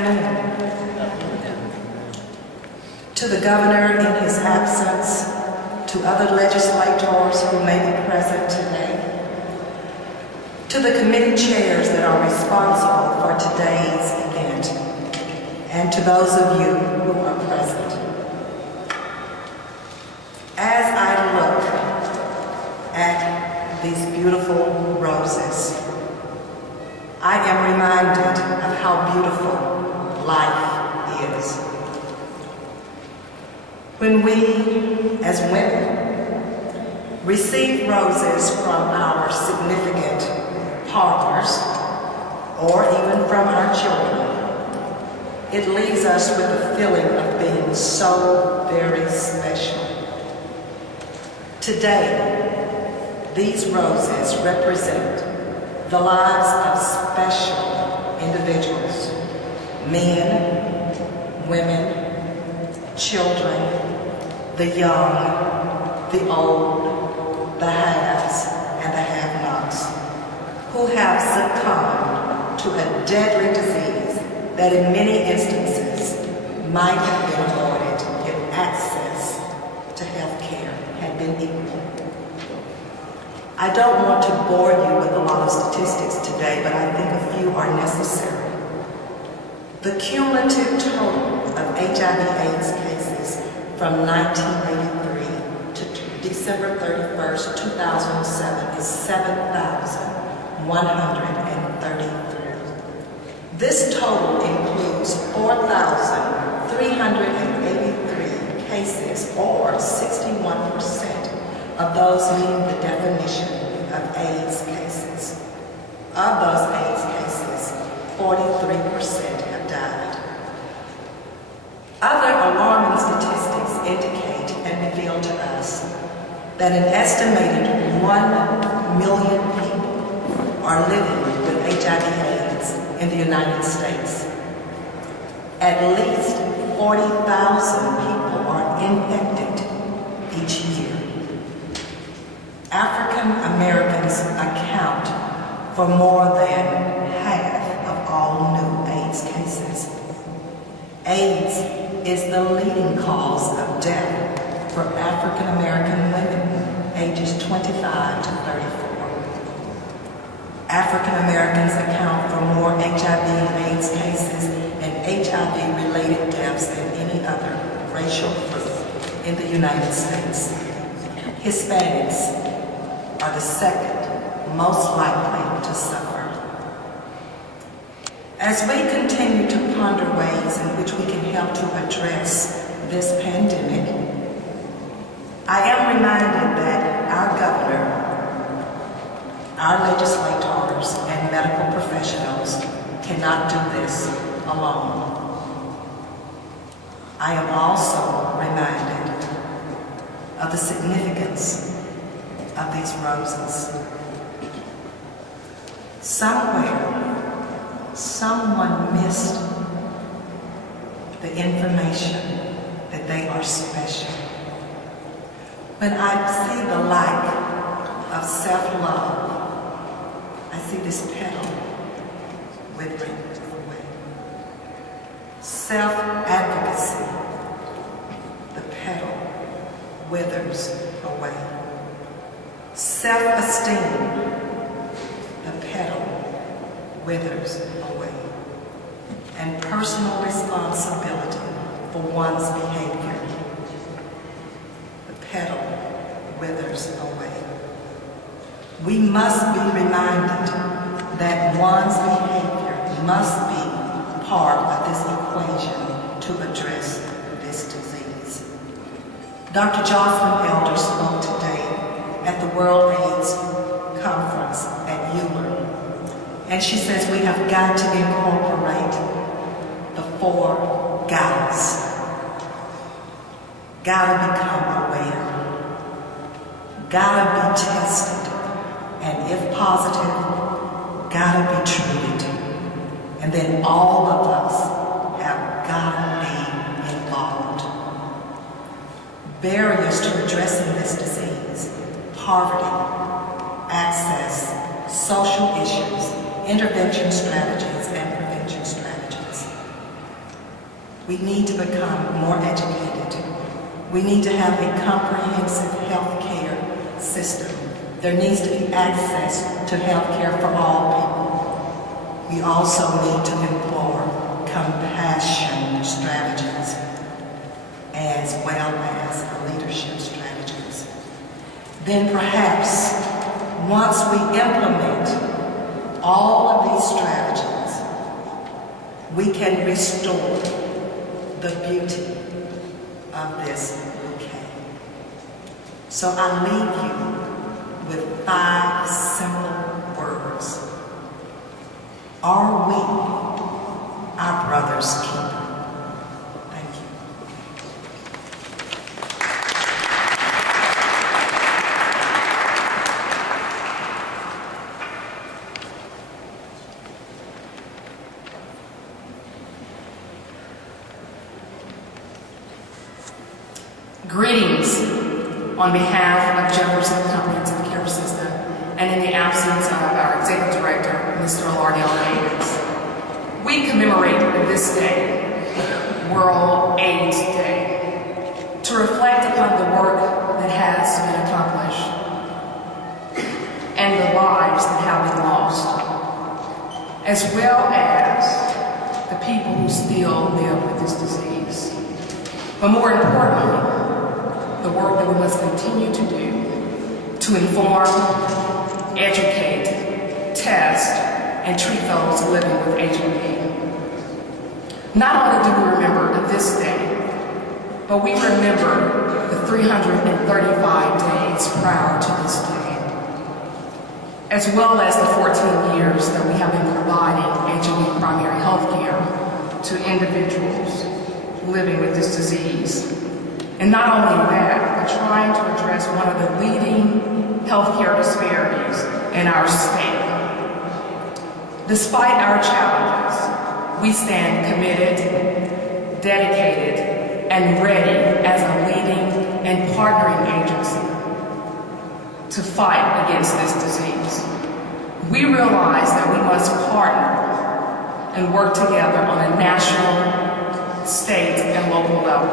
afternoon. To the governor in his absence, to other legislators who may be present today, to the committee chairs that are responsible for today's event, and to those of you who are present. As I look at these beautiful roses, I am reminded of how beautiful life is. When we, as women, receive roses from our significant partners, or even from our children, it leaves us with a feeling of being so very special. Today, these roses represent the lives of special individuals, men, women, children, the young, the old, the haves, and the have-nots, who have succumbed to a deadly disease that in many instances might have been avoided if access to health care had been equal. I don't want to bore you with a lot of statistics today, but I think a few are necessary. The cumulative total of HIV/AIDS cases from 1983 to December 31st, 2007 is 7,133. This total includes 4,383 cases, or 61% of those meeting the definition of AIDS cases. Of those AIDS cases, 43% have died. Other alarming statistics indicate and reveal to us that an estimated 1 million people are living with HIV/AIDS in the United States. At least 40,000 people are infected each year. African Americans account for more than half of all new AIDS cases. AIDS is the leading cause of death for African American women ages 25 to 34. African Americans account for more HIV and AIDS cases and HIV-related deaths than any other racial group in the United States. Hispanics are the second most likely to suffer. As we continue to ponder ways in which we can help to address this pandemic, I am reminded that our governor, our legislators, and medical professionals cannot do this alone. I am also reminded of the significance of these roses. Somewhere, someone missed the information that they are special. When I see the lack of self-love, I see this petal withering away. Self-advocacy, the petal withers away. Self-esteem, the petal withers away. And personal responsibility for one's behavior, the petal withers away. We must be reminded that one's behavior must be part of this equation to address this disease. Dr. Jocelyn Elder spoke today at the World AIDS Conference at Euler, and she says we have got to incorporate the 4 gots. Gotta become aware, gotta be tested, and if positive, gotta be treated. And then all of us have gotta be involved. Barriers to addressing this disease: poverty, access, social issues, intervention strategies, and prevention strategies. We need to become more educated. We need to have a comprehensive health care system. There needs to be access to health care for all people. We also need to employ compassion strategies as well as leadership strategies. Then perhaps once we implement all of these strategies, we can restore the beauty of this bouquet. So I leave you with 5 simple words. Are we our brother's keeper? Thank you. Greetings on behalf of Jefferson Comprehensive Care System and in the absence of our Executive Director, Mr. Lardell Davis. We commemorate this day, World AIDS Day, to reflect upon the work that has been accomplished and the lives that have been lost, as well as the people who still live with this disease. But more importantly, the work that we must continue to do to inform, educate, test, and treat those living with HIV. Not only do we remember this day, but we remember the 335 days prior to this day, as well as the 14 years that we have been providing HIV primary health care to individuals living with this disease. And not only that, but trying to address one of the leading healthcare disparities in our state. Despite our challenges, we stand committed, dedicated, and ready as a leading and partnering agency to fight against this disease. We realize that we must partner and work together on a national, state, and local level.